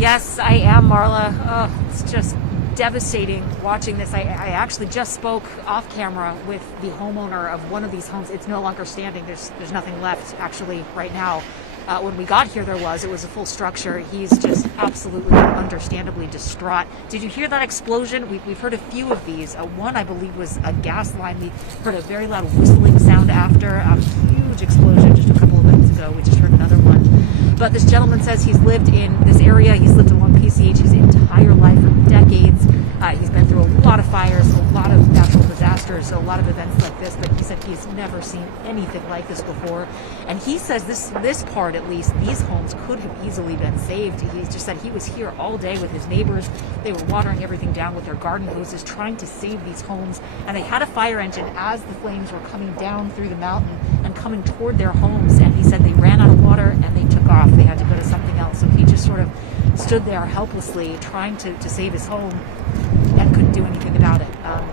Yes, I am, Marla. Oh, it's just devastating watching this. I actually just spoke off camera with the homeowner of one of these homes. It's no longer standing. There's nothing left actually right now. When we got here, it was a full structure. He's just absolutely understandably distraught. Did you hear that explosion? We've heard a few of these. One, I believe, was a gas line. We heard a very loud whistling sound after. A huge explosion just a couple of minutes ago. We just heard another one. But this gentleman says he's lived in this area. He's lived along PCH his entire life for decades. He's been through a lot of fires, a lot of natural disasters, a lot of events like this, but he said he's never seen anything like this before. And he says this part, at least, these homes could have easily been saved. He just said he was here all day with his neighbors. They were watering everything down with their garden hoses, trying to save these homes. And they had a fire engine as the flames were coming down through the mountain and coming toward their homes. And he said they ran out of water and they took off. They had to go to something else. So he just sort of stood there helplessly trying to save his home and couldn't do anything about it.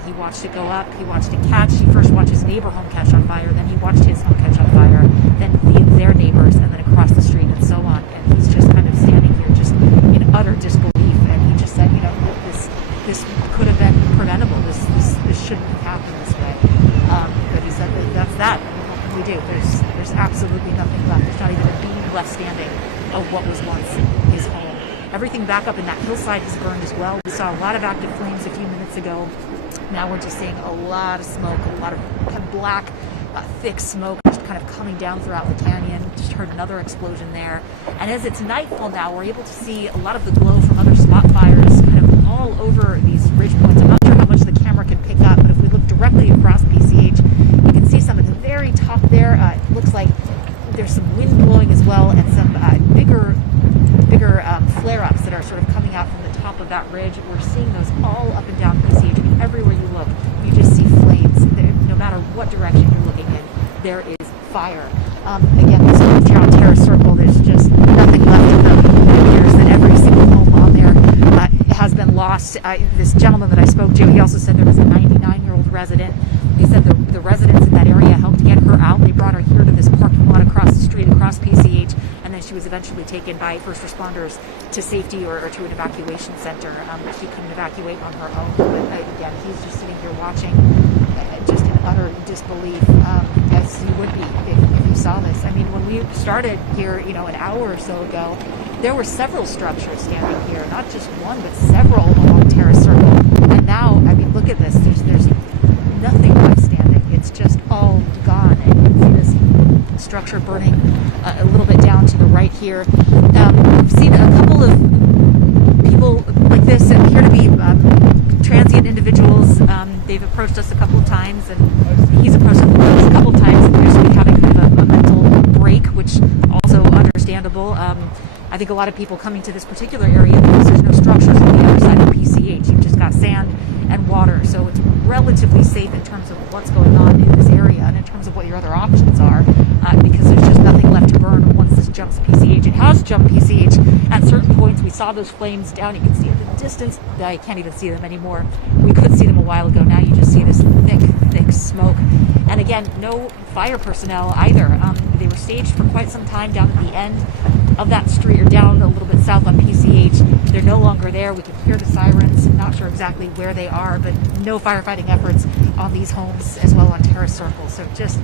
He watched it go up, he watched it catch. He first watched his neighbor home catch on fire, then he watched his home catch on fire, then their neighbors, and then across the street and so on. And he's just kind of standing here just in utter disbelief. And he just said, this could have been preventable. This shouldn't have happened this way. But he said that's that. I mean, what can we do? There's absolutely nothing left. There's not even a beam left standing of what was once his home. Everything back up in that hillside has burned as well. We saw a lot of active flames a few minutes ago. Now we're just seeing a lot of smoke, a lot of kind of black, thick smoke just kind of coming down throughout the canyon. Just heard another explosion there. And as it's nightfall now, we're able to see a lot of the glow from other spot fires kind of all over these ridge points. I'm not sure how much the camera can pick up, but if we look directly across PCH, you can see some at the very top there. It looks like there's some wind blowing as well, and some bigger flare-ups that are sort of coming out from the top of that ridge. We're seeing those all up and down PCH. I mean, everywhere you look, you just see flames. No matter what direction you're looking in, there is fire. Again, these homes here on Terrace Circle, there's just nothing left of them. It appears that every single home on there has been lost. This gentleman that I spoke to, he also said there was a 99-year-old resident. He said the residents in that area helped get her out. They brought her here to this parking lot across the street, across PCH, and then she was eventually taken by first responders to safety or to an evacuation center. But she couldn't evacuate on her own. But again, he's just sitting here watching, just in utter disbelief, as you would be if you saw this. I mean, when we started here, an hour or so ago, there were several structures standing here, not just one, but several along Terrace Circle. And now, I mean, look at this. There's nothing left standing. It's just all gone. And you can see this structure burning a little bit down to the right here. We've seen a couple of people like this that appear to be transient individuals. They've approached us a couple of times, and he's approached us a couple of times, and appears to be having kind of a mental break, which also understandable. I think a lot of people coming to this particular area because there's no structures on the other side of PCH. You've just got sand and water, so it's relatively safe in terms of what's going on in this area and in terms of what your other options are, because there's just nothing left to burn once this jumps PCH. It has jumped PCH at certain points. We saw those flames down. You can see at the distance. I can't even see them anymore. We could see them a while ago. Now you just see this thick smoke. And again, no fire personnel either. They were staged for quite some time down at the end of that street, or down a little bit south on PCH. They're no longer there. We can hear the sirens. Not sure exactly where they are, but no firefighting efforts on these homes as well on Terrace Circle. So just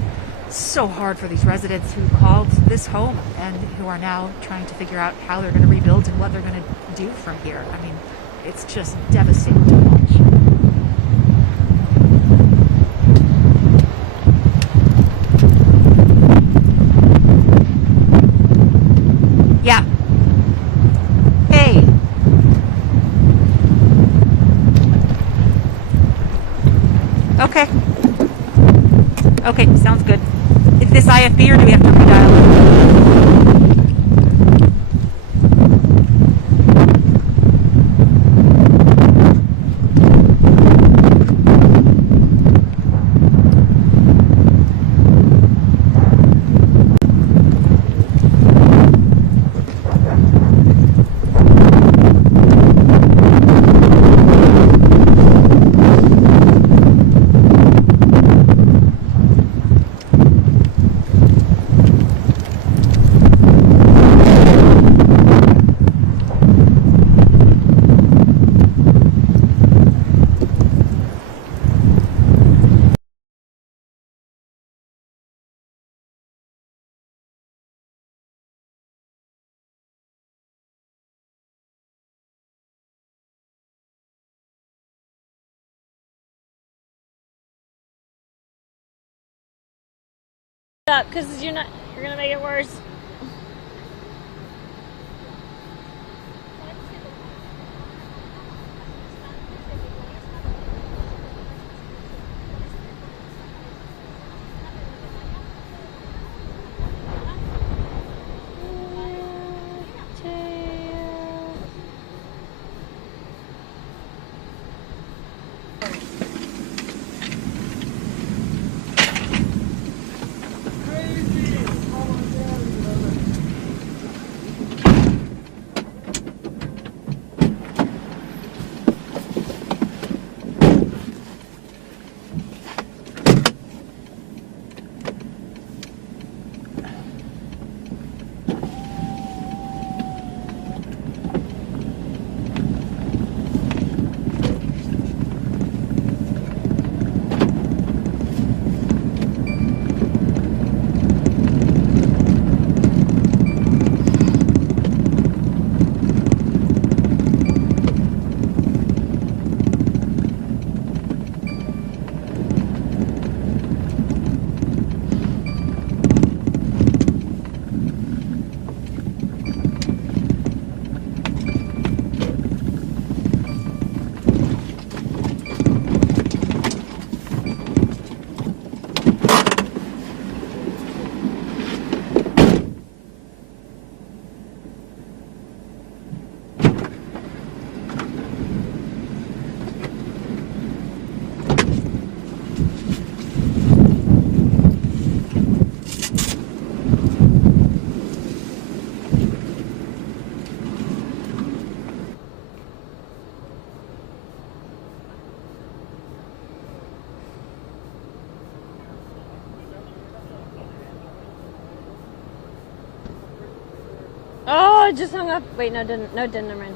so hard for these residents who called this home and who are now trying to figure out how they're going to rebuild and what they're going to do from here. I mean, it's just devastating to watch. Yeah. Hey. Okay. Okay, sounds good. Is this IFB or do we have to redial it? Up, because you're gonna make it worse. Oh, it just hung up. Wait, no, didn't. No, didn't. Never mind.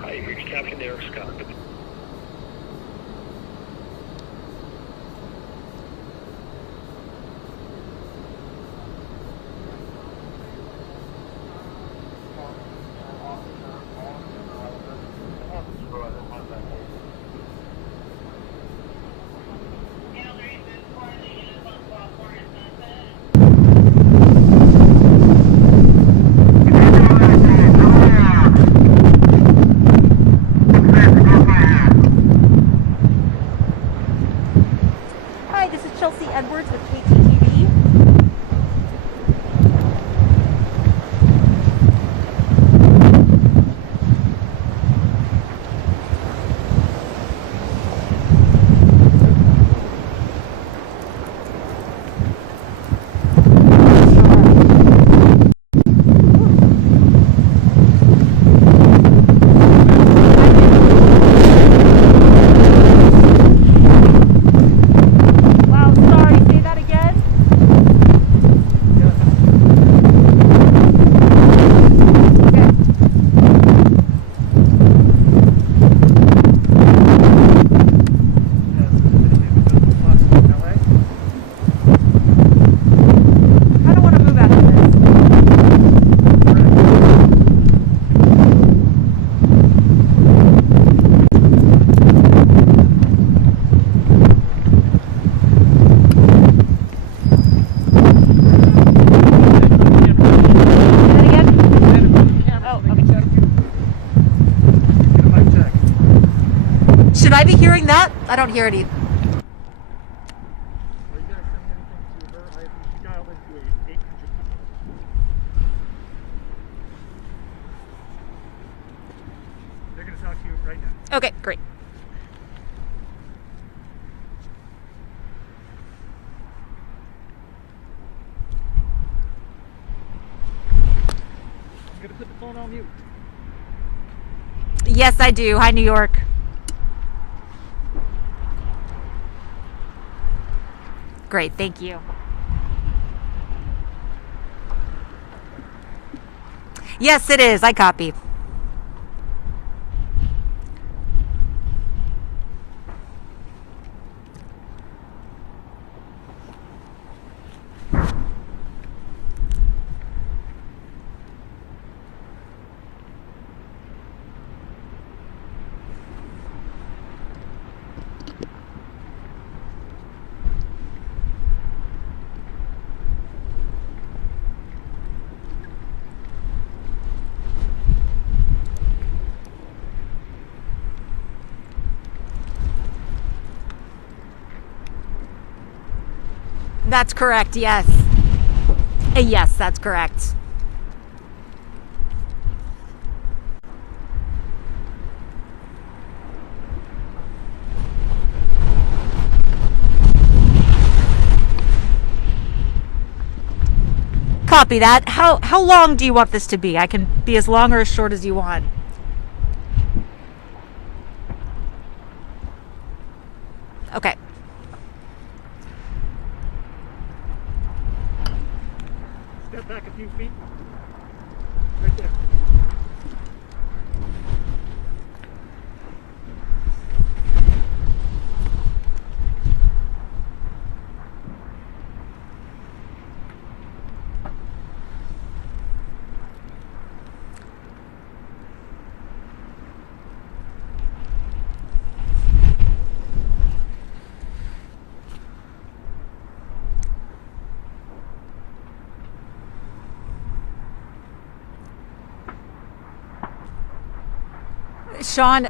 Hi, you've reached Captain Eric Scott. Edwards with KTTV. Should I be hearing that? I don't hear it either. Are you guys sending anything to her? I think she dialed into a 800. They're going to talk to you right now. Okay, great. I'm going to put the phone on mute. Yes, I do. Hi, New York. Great, thank you. Yes, it is. I copy. That's correct, yes. Yes, that's correct. Copy that. How long do you want this to be? I can be as long or as short as you want. Okay. Step back a few feet. Right there. Sean,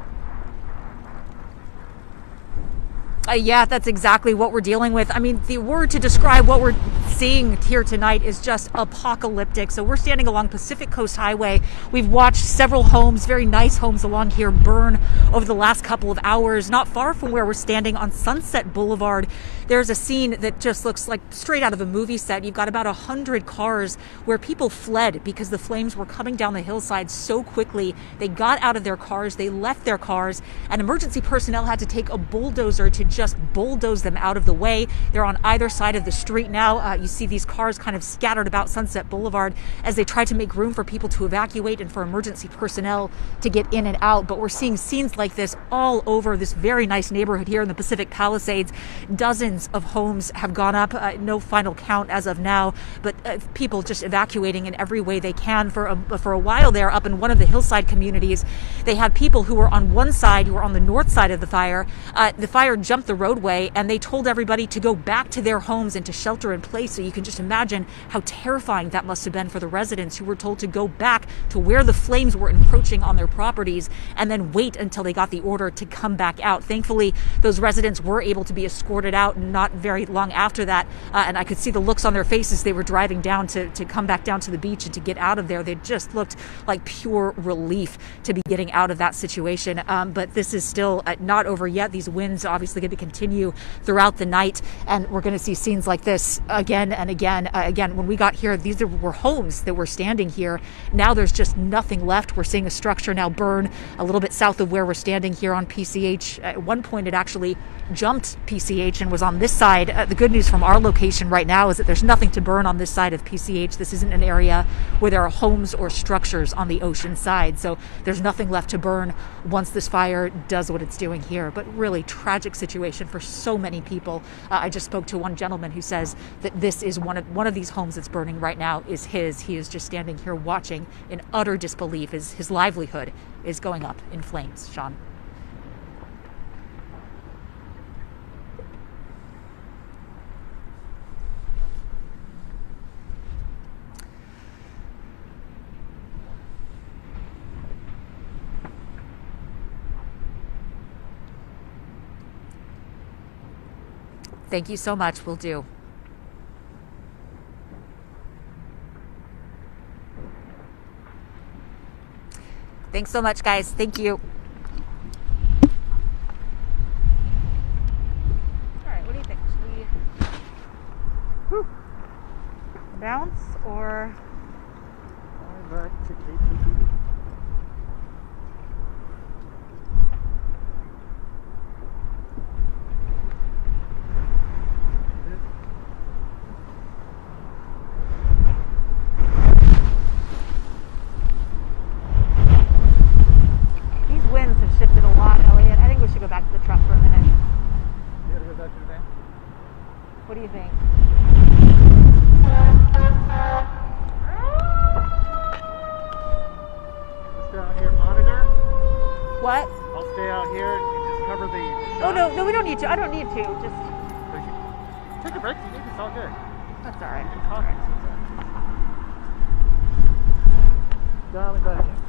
yeah, that's exactly what we're dealing with. I mean, the word to describe what we're seeing here tonight is just apocalyptic. So we're standing along Pacific Coast Highway. We've watched several homes, very nice homes along here, burn over the last couple of hours. Not far from where we're standing on Sunset Boulevard, there's a scene that just looks like straight out of a movie set. You've got about 100 cars where people fled because the flames were coming down the hillside so quickly. They got out of their cars, they left their cars, and emergency personnel had to take a bulldozer to just bulldoze them out of the way. They're on either side of the street now. You see these cars kind of scattered about Sunset Boulevard as they try to make room for people to evacuate and for emergency personnel to get in and out. But we're seeing scenes like this all over this very nice neighborhood here in the Pacific Palisades. Dozens of homes have gone up. No final count as of now, but people just evacuating in every way they can. For a while there, up in one of the hillside communities, they had people who were on one side, who were on the north side of the fire. The fire jumped the roadway, and they told everybody to go back to their homes and to shelter in place. So you can just imagine how terrifying that must have been for the residents who were told to go back to where the flames were encroaching on their properties and then wait until they got the order to come back out. Thankfully, those residents were able to be escorted out not very long after that, and I could see the looks on their faces. They were driving down to come back down to the beach and to get out of there. They just looked like pure relief to be getting out of that situation. But this is still not over yet. These winds obviously going to continue throughout the night, and we're going to see scenes like this again and again. Again, when we got here, these were homes that were standing here. Now there's just nothing left. We're seeing a structure now burn a little bit south of where we're standing here on PCH. At one point, it actually jumped PCH and was on this side. The good news from our location right now is that there's nothing to burn on this side of PCH. This isn't an area where there are homes or structures on the ocean side, so there's nothing left to burn once this fire does what it's doing here. But really tragic situation for so many people. I just spoke to one gentleman who says that this is one of these homes that's burning right now is his. He is just standing here watching in utter disbelief as his livelihood is going up in flames. Sean. Thank you so much. Will do. Thanks so much, guys. Thank you. All right, what do you think? Should we bounce or? Back to KTV. Shifted a lot, Elliot. I think we should go back to the truck for a minute. You gotta go back to the van? What do you think? Just out here, monitor. What? I'll stay out here and just cover the Oh, shot. no, we don't need to. I don't need to. Just Take a break. You need it's all good. that's all right. You can talk. Dialing back in.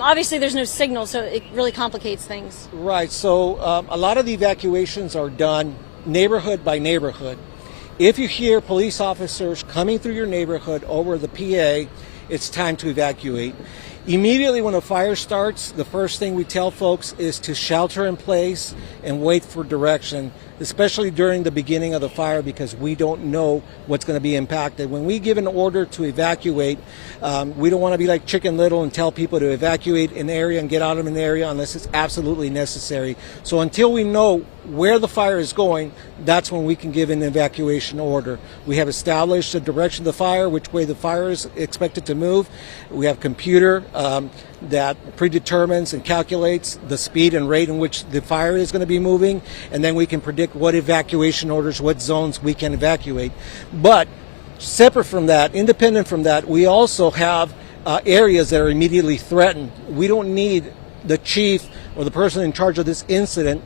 Obviously, there's no signal, so it really complicates things. Right. So a lot of the evacuations are done neighborhood by neighborhood. If you hear police officers coming through your neighborhood over the PA, it's time to evacuate. Immediately when a fire starts, the first thing we tell folks is to shelter in place and wait for direction, especially during the beginning of the fire, because we don't know what's going to be impacted. When we give an order to evacuate, we don't want to be like Chicken Little and tell people to evacuate an area and get out of an area unless it's absolutely necessary. So until we know where the fire is going, that's when we can give an evacuation order. We have established the direction of the fire, which way the fire is expected to move. We have computer that predetermines and calculates the speed and rate in which the fire is going to be moving, and then we can predict what evacuation orders, what zones we can evacuate. But separate from that, independent from that, we also have areas that are immediately threatened. We don't need the chief or the person in charge of this incident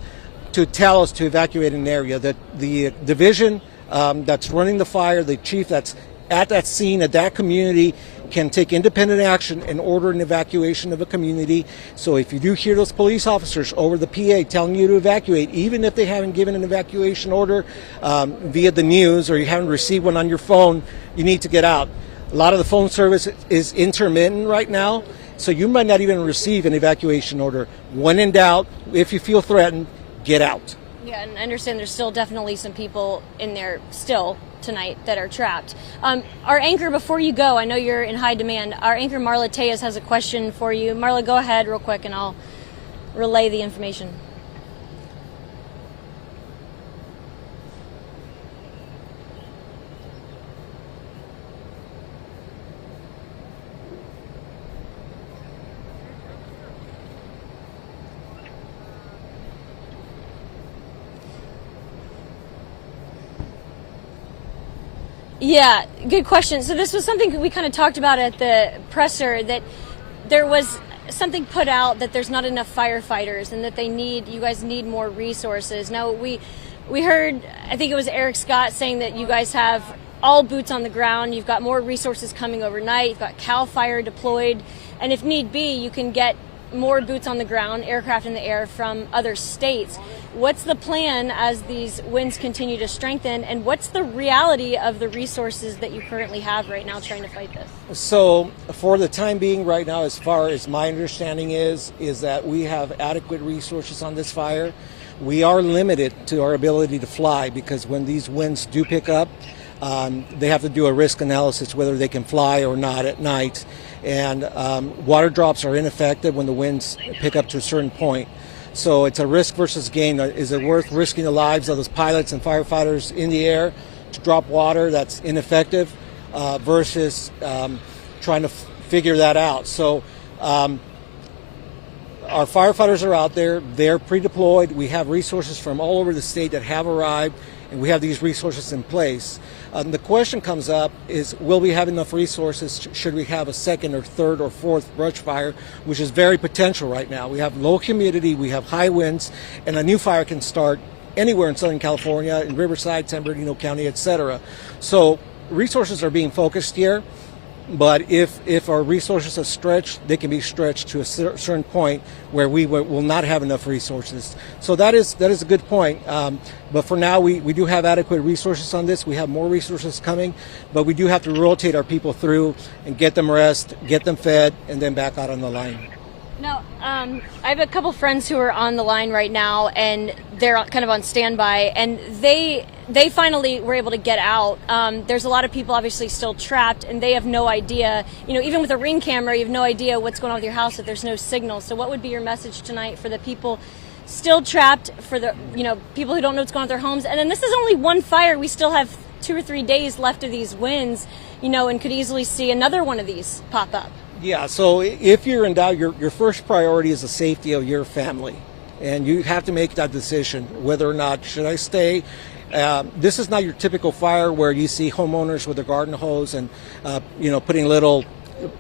to tell us to evacuate an area. That the division that's running the fire, the chief that's at that scene, at that community, can take independent action and order an evacuation of a community. So if you do hear those police officers over the PA telling you to evacuate, even if they haven't given an evacuation order via the news, or you haven't received one on your phone, you need to get out. A lot of the phone service is intermittent right now, so you might not even receive an evacuation order. When in doubt, if you feel threatened, get out. Yeah, and I understand there's still definitely some people in there still tonight that are trapped. Our anchor, before you go, I know you're in high demand. Our anchor, Marla Tejas, has a question for you. Marla, go ahead real quick and I'll relay the information. Yeah, good question. So this was something we kind of talked about at the presser, that there was something put out that there's not enough firefighters and that you guys need more resources. Now, we heard, I think it was Eric Scott saying that you guys have all boots on the ground. You've got more resources coming overnight. You've got CAL FIRE deployed. And if need be, you can get more boots on the ground, aircraft in the air from other states. What's the plan as these winds continue to strengthen, and what's the reality of the resources that you currently have right now trying to fight this? So for the time being right now, as far as my understanding is that we have adequate resources on this fire. We are limited to our ability to fly, because when these winds do pick up, they have to do a risk analysis whether they can fly or not at night. And water drops are ineffective when the winds pick up to a certain point. So it's a risk versus gain. Is it worth risking the lives of those pilots and firefighters in the air to drop water that's ineffective versus trying to figure that out? So our firefighters are out there. They're pre-deployed. We have resources from all over the state that have arrived, and we have these resources in place. The question comes up is, will we have enough resources should we have a second or third or fourth brush fire, which is very potential right now. We have low humidity, we have high winds, and a new fire can start anywhere in Southern California, in Riverside, San Bernardino County, etc. So resources are being focused here. But if our resources are stretched, they can be stretched to a certain point where we will not have enough resources. So that is a good point. But for now, we do have adequate resources on this. We have more resources coming, but we do have to rotate our people through and get them rest, get them fed, and then back out on the line. Now, I have a couple friends who are on the line right now, and they're kind of on standby, and they finally were able to get out. There's a lot of people obviously still trapped, and they have no idea. You know, even with a Ring camera, you have no idea what's going on with your house if there's no signal. So what would be your message tonight for the people still trapped, for the people who don't know what's going on with their homes? And then this is only one fire. We still have 2 or 3 days left of these winds, and could easily see another one of these pop up. Yeah, so if you're in doubt, your first priority is the safety of your family. And you have to make that decision whether or not should I stay. This is not your typical fire where you see homeowners with a garden hose and, putting little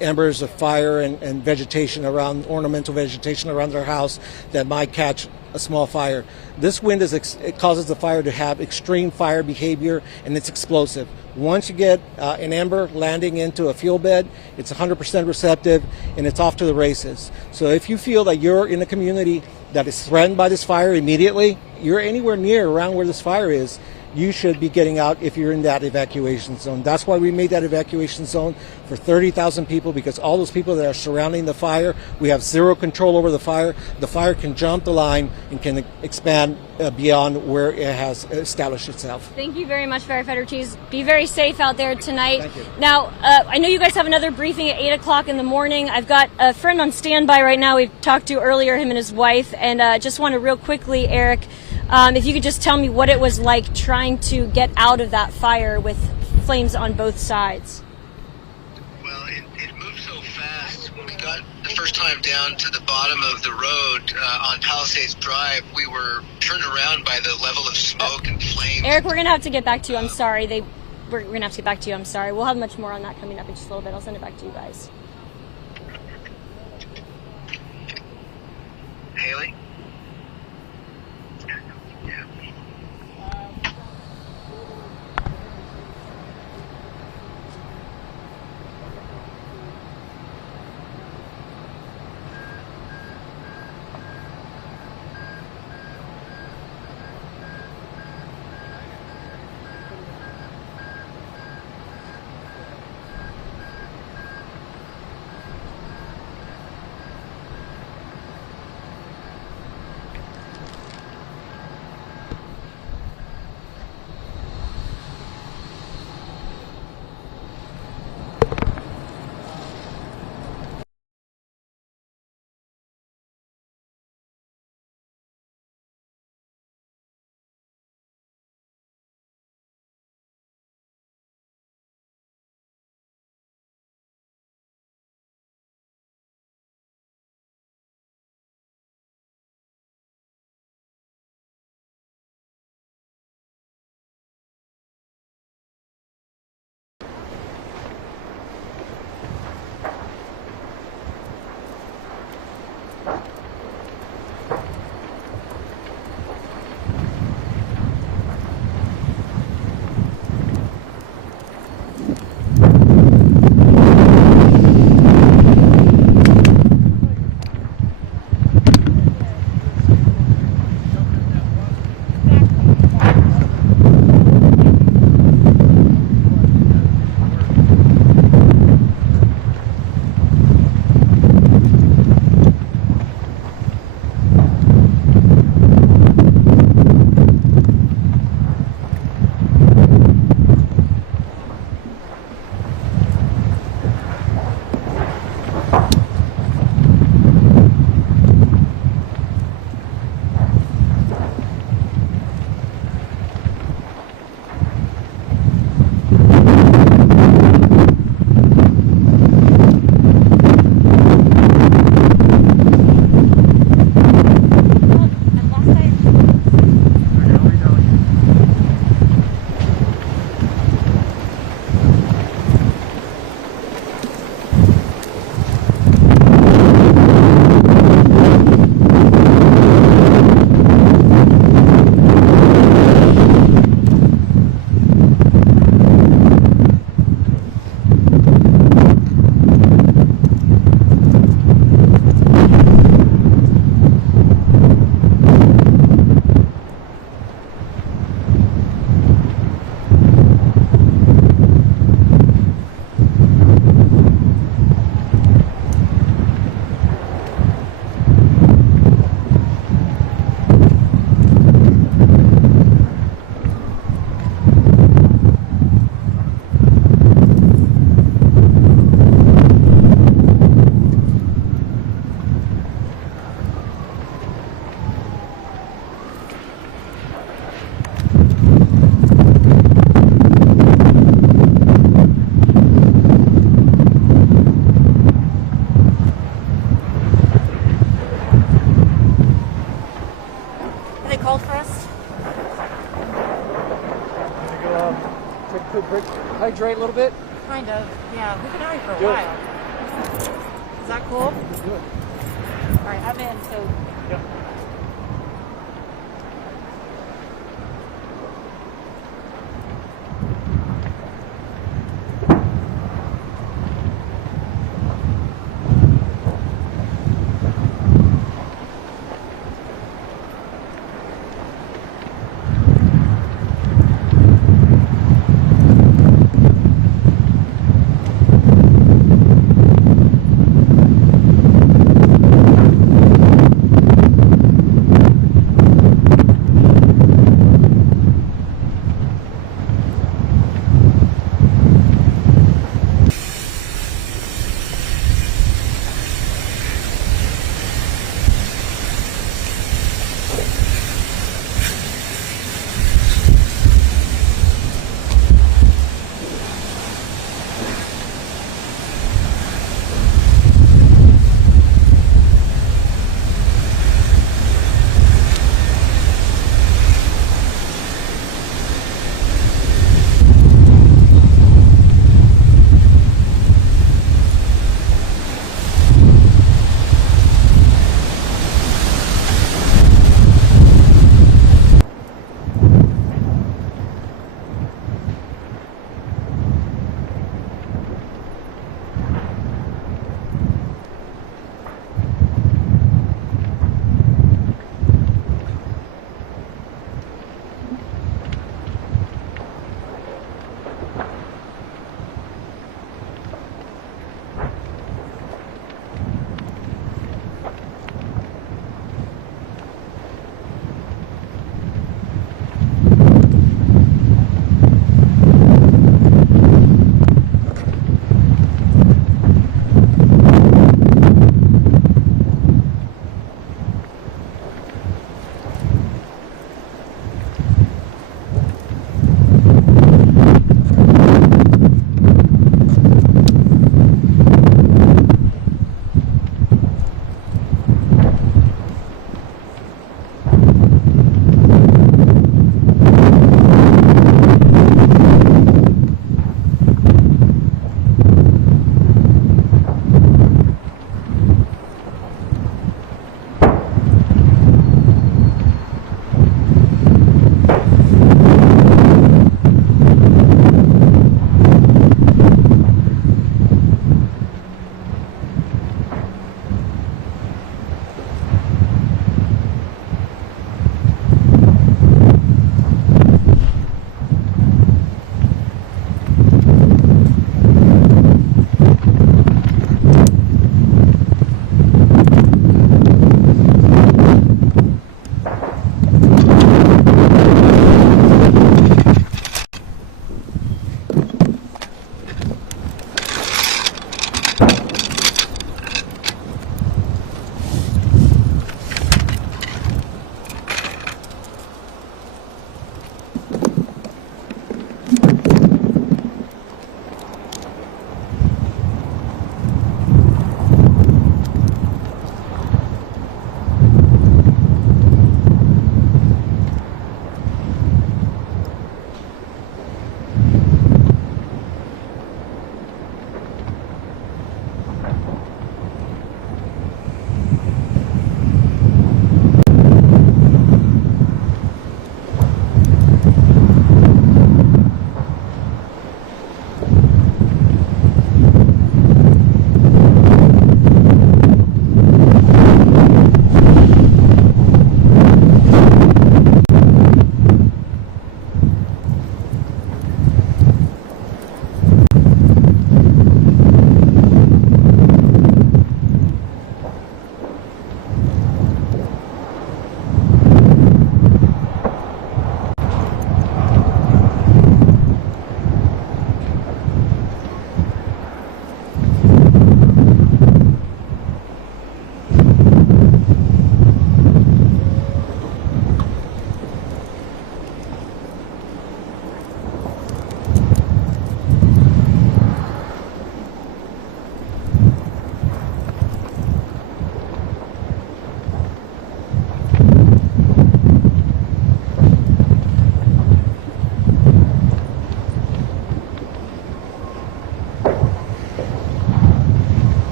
embers of fire and vegetation around, ornamental vegetation around their house that might catch a small fire. This wind it causes the fire to have extreme fire behavior, and it's explosive. Once you get an ember landing into a fuel bed, it's 100% receptive, and it's off to the races. So if you feel that you're in a community that is threatened by this fire immediately, you're anywhere near around where this fire is, you should be getting out if you're in that evacuation zone. That's why we made that evacuation zone for 30,000 people, because all those people that are surrounding the fire, we have zero control over the fire. The fire can jump the line and can expand beyond where it has established itself. Thank you very much, Firefighter Cheese. Be very safe out there tonight. Thank you. Now, I know you guys have another briefing at 8 o'clock in the morning. I've got a friend on standby right now we've talked to earlier, him and his wife, and just want to real quickly, Eric, if you could just tell me what it was like trying to get out of that fire with flames on both sides. Well, it moved so fast. When we got the first time down to the bottom of the road on Palisades Drive, we were turned around by the level of smoke and flames. Eric, we're going to have to get back to you. I'm sorry. We're going to have to get back to you. I'm sorry. We'll have much more on that coming up in just a little bit. I'll send it back to you guys. Haley? Hydrate a little bit. Kind of. Yeah, we've been out here for a Do it. while. Is that cool? Good. All right, I'm in. So Yeah.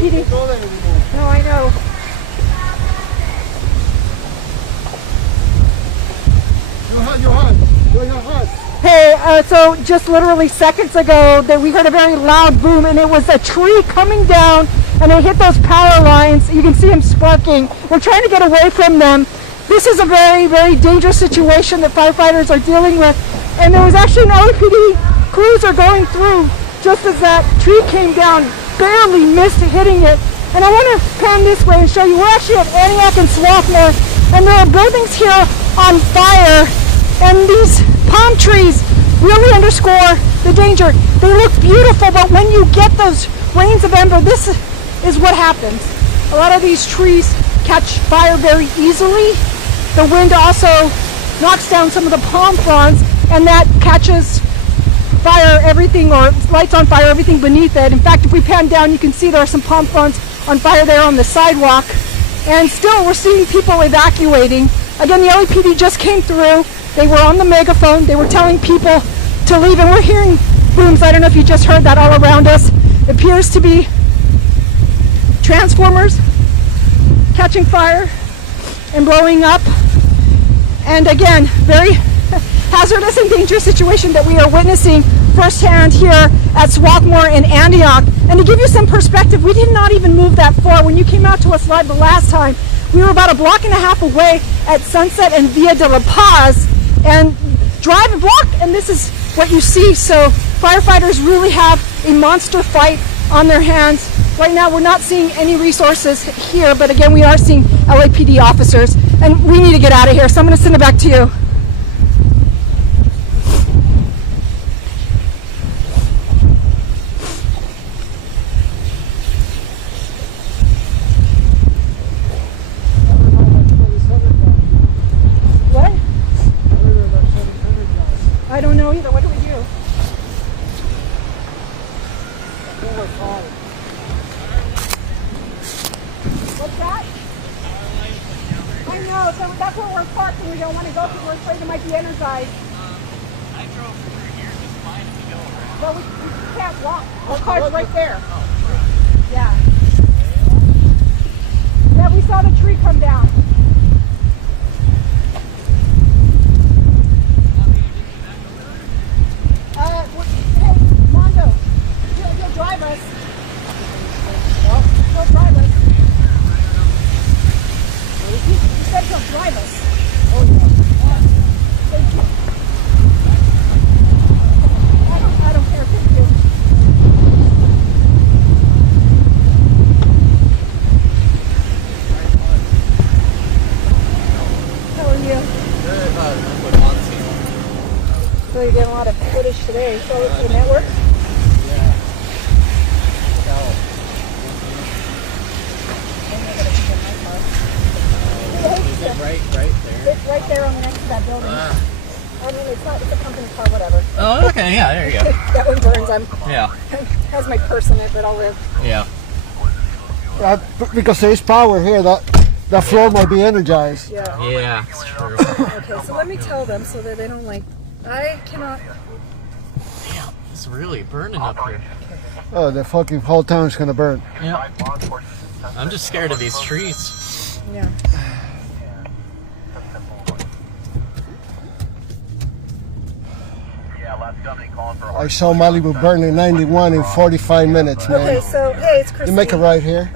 LAPD. No, I know. Hey, so just literally seconds ago that we heard a very loud boom, and it was a tree coming down, and it hit those power lines. You can see them sparking. We're trying to get away from them. This is a very, very dangerous situation that firefighters are dealing with. And there was actually an LAPD cruiser going through just as that tree came down, barely missed hitting it. And I want to pan this way and show you, we're actually at Antioch and Swarthmore, and there are buildings here on fire, and these palm trees really underscore the danger. They look beautiful, but when you get those rains of ember, this is what happens. A lot of these trees catch fire very easily. The wind also knocks down some of the palm fronds, and that catches fire everything, or lights on fire everything beneath it. In fact, if we pan down, you can see there are some palm fronds on fire there on the sidewalk. And still, we're seeing people evacuating. Again, the LAPD just came through. They were on the megaphone. They were telling people to leave, and we're hearing booms. I don't know if you just heard that all around us. It appears to be transformers catching fire and blowing up. And again, very hazardous and dangerous situation that we are witnessing firsthand here at Swarthmore in Antioch. And to give you some perspective, we did not even move that far. When you came out to us live the last time, we were about a block and a half away at Sunset and Via de la Paz, and drive a block and this is what you see. So firefighters really have a monster fight on their hands. Right now we're not seeing any resources here, but again, we are seeing LAPD officers, and we need to get out of here. So I'm going to send it back to you. What? I don't know either. What do we do? What's that? I know, so that's where we're parked and we don't want to go because we're afraid it might be energized. I drove through here just fine to go around. Well, we can't walk. Our car's right there. Yeah. Yeah, we saw the tree come down. Hey, Mondo, you'll drive us. He'll drive us. He said he'll drive us. Oh, yeah. Thank you. I don't care. Thank you. How are you? So you're getting a lot of footage today. So it's the network? Right there. It's right there on the next to that building. I mean, it's not, it's a company car, whatever. Oh, okay, yeah, there you go. That one burns. Yeah. Has my purse in it, but I'll live. Yeah. Because there's power here, that floor might be energized. Yeah. Yeah, it's true. Okay, so let me tell them so that they don't I cannot. Damn, it's really burning up here. Oh, the fucking whole town's gonna burn. Yeah. I'm just scared of these trees. Yeah. I saw Malibu burn in 91 in 45 minutes, man. Okay, so hey, it's Christine. You make a right here?